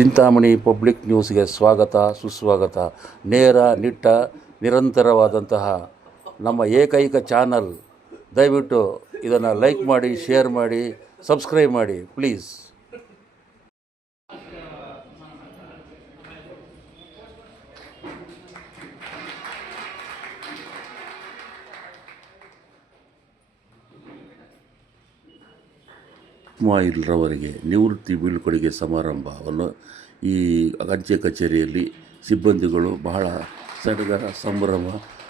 Chintamani public ನ್ಯೂಸ್ಗೆ ಸ್ವಾಗತ ಸುಸ್ವಾಗತ. ನೇರ ನಿಟ್ಟ ನಿರಂತರವಾದಂತಹ ನಮ್ಮ ಏಕೈಕ ಚಾನಲ್. ದಯವಿಟ್ಟು ಇದನ್ನು ಲೈಕ್ ಮಾಡಿ, ಶೇರ್ ಮಾಡಿ, ಸಬ್ಸ್ಕ್ರೈಬ್ ಮಾಡಿ ಪ್ಲೀಸ್. ಇಸ್ಮಾಯಿಲ್ರವರಿಗೆ ನಿವೃತ್ತಿ ಬೀಳ್ಕೊಡುಗೆ ಸಮಾರಂಭವನ್ನು ಈ ಅಂಚೆ ಕಚೇರಿಯಲ್ಲಿ ಸಿಬ್ಬಂದಿಗಳು ಬಹಳ ಸಡಗರ, ಸಂಭ್ರಮ,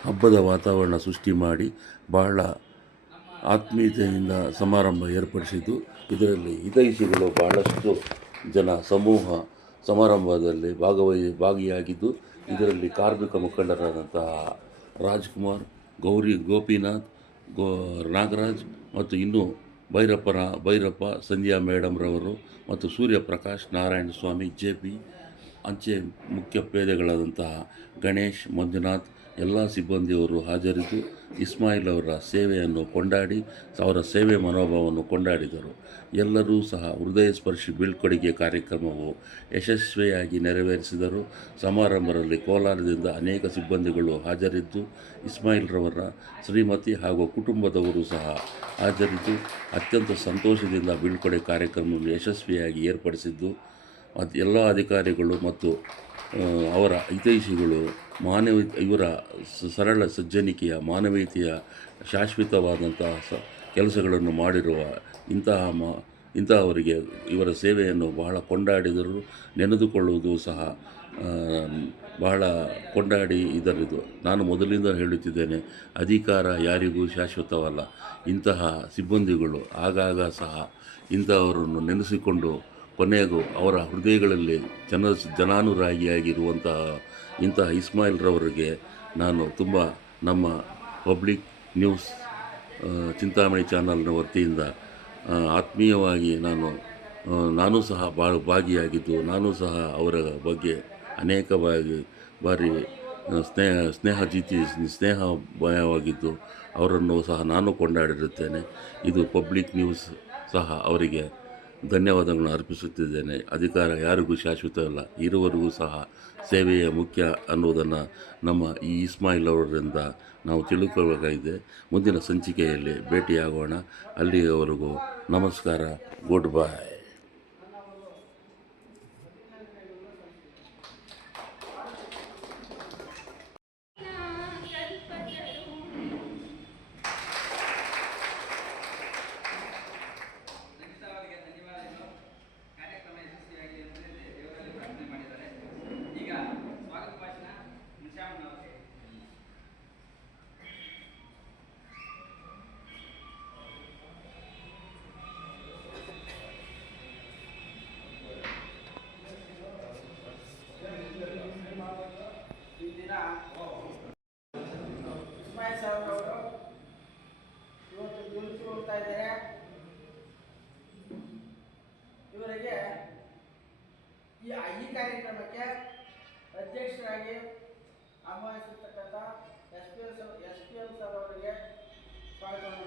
ಹಬ್ಬದ ವಾತಾವರಣ ಸೃಷ್ಟಿ ಮಾಡಿ ಬಹಳ ಆತ್ಮೀಯತೆಯಿಂದ ಸಮಾರಂಭ ಏರ್ಪಡಿಸಿದ್ದು. ಇದರಲ್ಲಿ ಹಿತೈಷಿಗಳು ಬಹಳಷ್ಟು ಜನ ಸಮೂಹ ಸಮಾರಂಭದಲ್ಲಿ ಭಾಗಿಯಾಗಿದ್ದು, ಇದರಲ್ಲಿ ಕಾರ್ಮಿಕ ಮುಖಂಡರಾದಂತಹ ರಾಜ್ಕುಮಾರ್, ಗೋಪಿನಾಥ್, ನಾಗರಾಜ್ ಮತ್ತು ಇನ್ನೂ ಭೈರಪ್ಪ, ಸಂಧ್ಯಾ ಮೇಡಮ್ರವರು ಮತ್ತು ಸೂರ್ಯಪ್ರಕಾಶ್, ನಾರಾಯಣ ಸ್ವಾಮಿ, JP, ಅಂಚೆ ಮುಖ್ಯ ಪೇದೆಗಳಾದಂತಹ ಗಣೇಶ್, ಮಂಜುನಾಥ್ ಎಲ್ಲ ಸಿಬ್ಬಂದಿಯವರು ಹಾಜರಿದ್ದು ಇಸ್ಮಾಯಿಲ್ ಅವರ ಸೇವೆಯನ್ನು ಕೊಂಡಾಡಿ, ಅವರ ಸೇವೆ ಮನೋಭಾವವನ್ನು ಕೊಂಡಾಡಿದರು. ಎಲ್ಲರೂ ಸಹ ಹೃದಯ ಸ್ಪರ್ಶಿ ಬೀಳ್ಕೊಡುಗೆ ಕಾರ್ಯಕ್ರಮವು ಯಶಸ್ವಿಯಾಗಿ ನೆರವೇರಿಸಿದರು. ಸಮಾರಂಭದಲ್ಲಿ ಕೋಲಾರದಿಂದ ಅನೇಕ ಸಿಬ್ಬಂದಿಗಳು ಹಾಜರಿದ್ದು, ಇಸ್ಮಾಯಿಲ್ರವರ ಶ್ರೀಮತಿ ಹಾಗೂ ಕುಟುಂಬದವರು ಸಹ ಹಾಜರಿದ್ದು ಅತ್ಯಂತ ಸಂತೋಷದಿಂದ ಬೀಳ್ಕೊಡುಗೆ ಕಾರ್ಯಕ್ರಮವನ್ನು ಯಶಸ್ವಿಯಾಗಿ ಏರ್ಪಡಿಸಿದ್ದು, ಎಲ್ಲ ಅಧಿಕಾರಿಗಳು ಮತ್ತು ಅವರ ಹಿತೈಷಿಗಳು ಇವರ ಸರಳ ಸಜ್ಜನಿಕೆಯ, ಮಾನವೀಯತೆಯ ಶಾಶ್ವತವಾದಂತಹ ಕೆಲಸಗಳನ್ನು ಮಾಡಿರುವ ಇಂತಹವರಿಗೆ ಇವರ ಸೇವೆಯನ್ನು ಬಹಳ ಕೊಂಡಾಡಿದರು. ನೆನೆದುಕೊಳ್ಳುವುದು ಸಹ ಬಹಳ ಕೊಂಡಾಡಿ ಇದರಿದು. ನಾನು ಮೊದಲಿಂದ ಹೇಳುತ್ತಿದ್ದೇನೆ, ಅಧಿಕಾರ ಯಾರಿಗೂ ಶಾಶ್ವತವಲ್ಲ. ಇಂತಹ ಸಿಬ್ಬಂದಿಗಳು ಆಗಾಗ ಸಹ ಇಂತಹವರನ್ನು ನೆನೆಸಿಕೊಂಡು ಕೊನೆಗೂ ಅವರ ಹೃದಯಗಳಲ್ಲಿ ಜನಾನುರಾಗಿಯಾಗಿರುವಂತಹ ಇಂತಹ ಇಸ್ಮಾಯಿಲ್ರವರಿಗೆ ನಾನು ತುಂಬ ನಮ್ಮ ಪಬ್ಲಿಕ್ ನ್ಯೂಸ್ ಚಿಂತಾಮಣಿ ಚಾನಲ್ನ ವತಿಯಿಂದ ಆತ್ಮೀಯವಾಗಿ ನಾನು ಸಹ ಭಾಗಿಯಾಗಿದ್ದು, ನಾನು ಸಹ ಅವರ ಬಗ್ಗೆ ಅನೇಕ ಬಾರಿ ಸ್ನೇಹಭಯವಾಗಿದ್ದು ಅವರನ್ನು ಸಹ ನಾನು ಕೊಂಡಾಡಿರುತ್ತೇನೆ. ಇದು ಪಬ್ಲಿಕ್ ನ್ಯೂಸ್ ಸಹ ಅವರಿಗೆ ಧನ್ಯವಾದಗಳನ್ನು ಅರ್ಪಿಸುತ್ತಿದ್ದೇನೆ. ಅಧಿಕಾರ ಯಾರಿಗೂ ಶಾಶ್ವತವಲ್ಲ, ಇರುವವರೆಗೂ ಸಹ ಸೇವೆಯೇ ಮುಖ್ಯ ಅನ್ನುವುದನ್ನು ನಮ್ಮ ಈ ಇಸ್ಮಾಯಿಲ್ ಅವರಿಂದ ನಾವು ತಿಳ್ಕೊಳ್ಳಬೇಕಾಗಿದೆ. ಮುಂದಿನ ಸಂಚಿಕೆಯಲ್ಲಿ ಭೇಟಿಯಾಗೋಣ. ಅಲ್ಲಿಯವರೆಗೂ ನಮಸ್ಕಾರ, ಗುಡ್ ಬೈ. ಇವರಿಗೆ ಈ ಕಾರ್ಯಕ್ರಮಕ್ಕೆ ಅಧ್ಯಕ್ಷರಾಗಿ ಆಗಮಿಸಿರ್ತಕ್ಕಂಥ SPL ಸರ್ ಅವರಿಗೆ ಸ್ವಾಗತ.